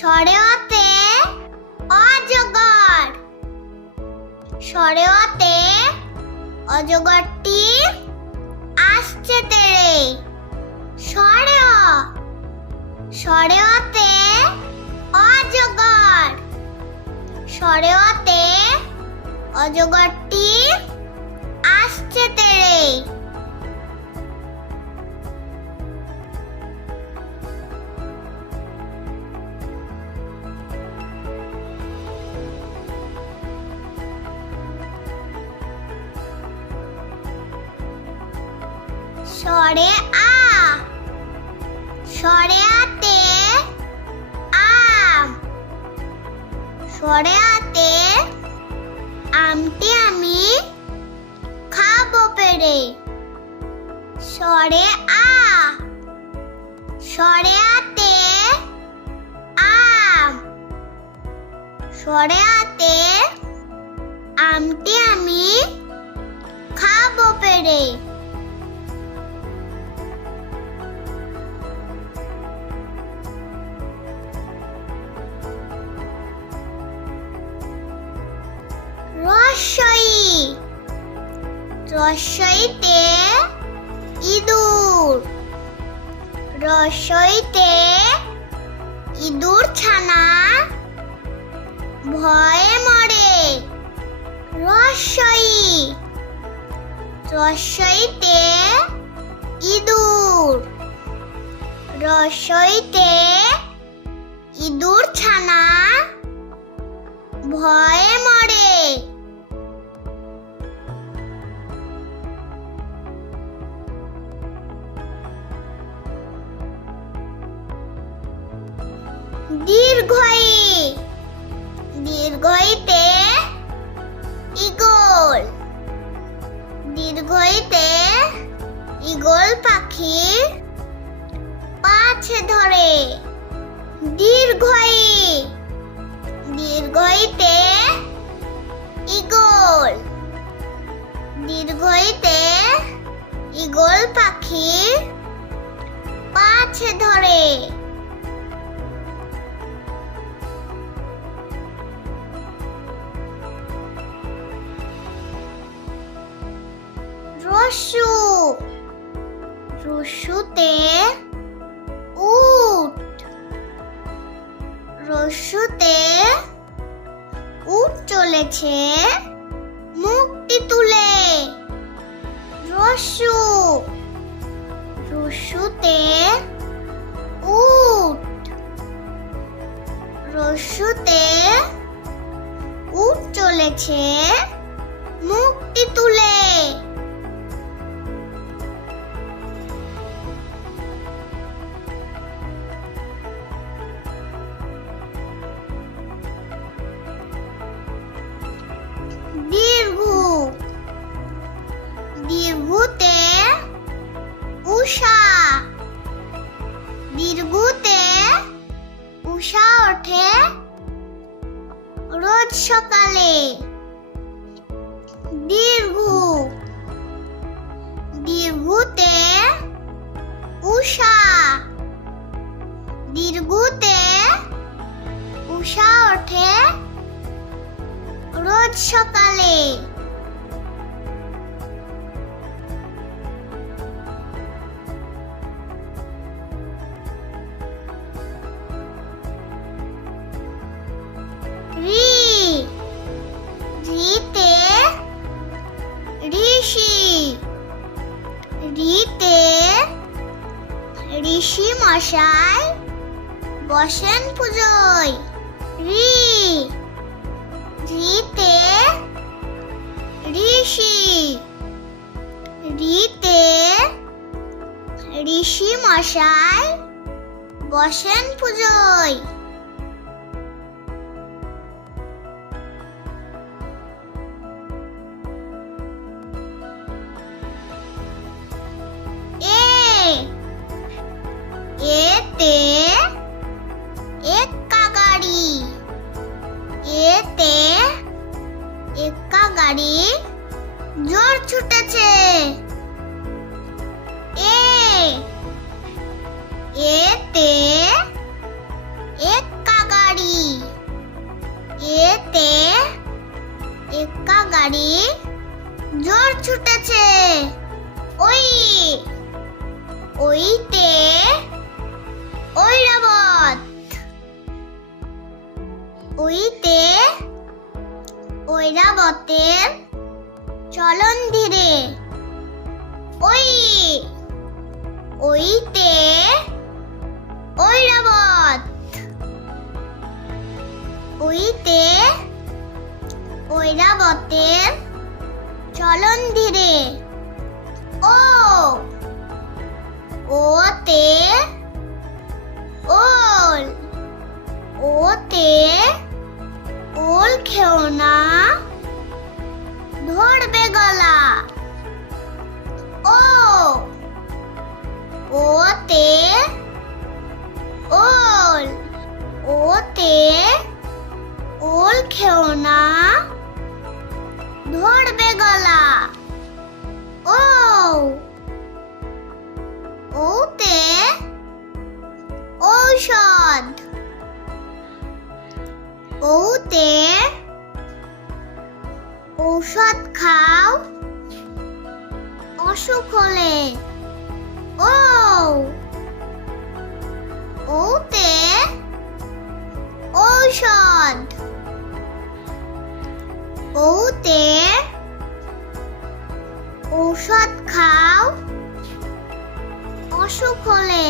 সরেওয়াতে অজগর। সরেওয়াতে অজগরটি আসছে তেড়ে। সরেওয়াতে অজগর। সরেওয়াতে অজগরটি আসছে তেড়ে। সরে আ। সরেয়াতে আম। সরেয়াতে আমটি আমি খাবো পেড়ে। সরে আ। সরেয়াতে আম। সরেয়াতে আমটি আমি খাবো পেড়ে। রস্বই। রস্বইতে ইঁদুর। রস্বইতে ইঁদুর ছানা ভয়ে মরে। রস্বই। রস্বইতে ইঁদুর। রস্বইতে ইঁদুর ছানা ভয়ে মরে। দীর্ঘই। দীর্ঘইতে ঈগল। দীর্ঘইতে ঈগল পাখি পাছে ধরে। দীর্ঘই। দীর্ঘইতে ঈগল। দীর্ঘইতে ঈগল পাখি পাছে ধরে। রস্যু। রস্যুতে উট। রস্যুতে উট চলেছে মুখটি তুলে। রস্যু। রস্যুতে উট। রস্যুতে উট চলেছে মুখটি তুলে। দীর্ঘ। দীর্ঘতে উষা। দীর্ঘতে উষা ওঠে রোজ সকালে। দীর্ঘ। দীর্ঘতে উষা। দীর্ঘতে উষা ওঠে রোজ সকালে। ঋ। ঋতে ঋষি। ঋতে ঋষি মশাই বসেন পুজোয়। ঋ। ঋতে ঋষি। ঋতে ঋষি মশাই বসেন পুজোয়। এতে এক্কা গাড়ি। এতে এক্কা গাড়ি জোর ছুটেছে। এতে এক্কা ওইতে ঐরাবতের চলন ধীরে। ওই ওইতে ঐরাবত। ওইতে ঐরাবতের চলন ধীরে। ও ওতে ওল। ওতে ওল খেও না, ধরবে গলা। ও ওতে ওল। ওতে ওল খেও না, ধরবে গলা। ও ওতে ঔষধ। ওতে ঔষধ খাও, অসুখ হলে। ও ওতে ঔষধ। ওতে ঔষধ খাও, অসুখ হলে।